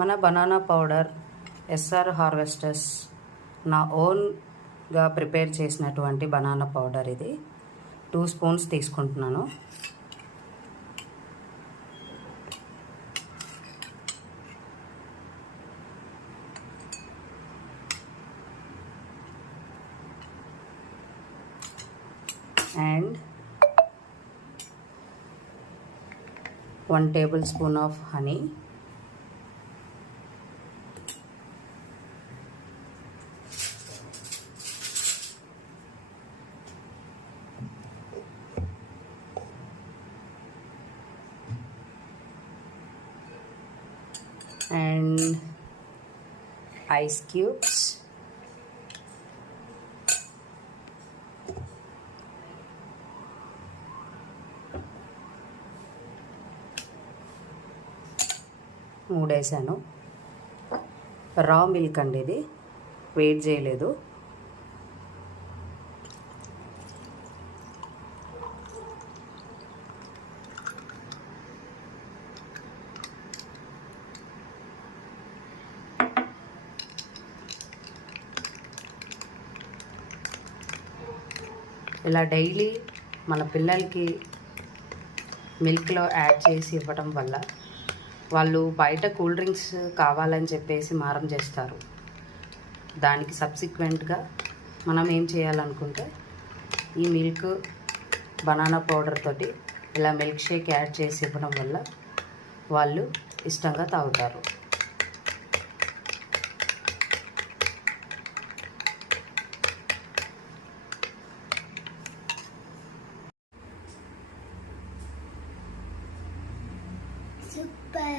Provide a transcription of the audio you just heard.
మన banana powder SR harvesters నా ఓన్గా ప్రిపేర్ చేసినటువంటి బనానా పౌడర్ ఇది 2 స్పూన్స్ తీసుకుంటున్నాను. And 1 tablespoon of honey. And ice cubes. మూడేసాను. రా మిల్క్ అండి, ఇది వెయిట్ చేయలేదు. ఇలా డైలీ మన పిల్లలకి మిల్క్లో యాడ్ చేసి ఇవ్వడం వల్ల వాళ్ళు బయట కూల్ డ్రింక్స్ కావాలని చెప్పేసి మారం చేస్తారు. దానికి సబ్సిక్వెంట్గా మనం ఏం చేయాలనుకుంటే ఈ మిల్క్ బనానా పౌడర్ తోటి ఇలా మిల్క్ షేక్ యాడ్ చేసి ఇవ్వడం వల్ల వాళ్ళు ఇష్టంగా తాగుతారు. Super.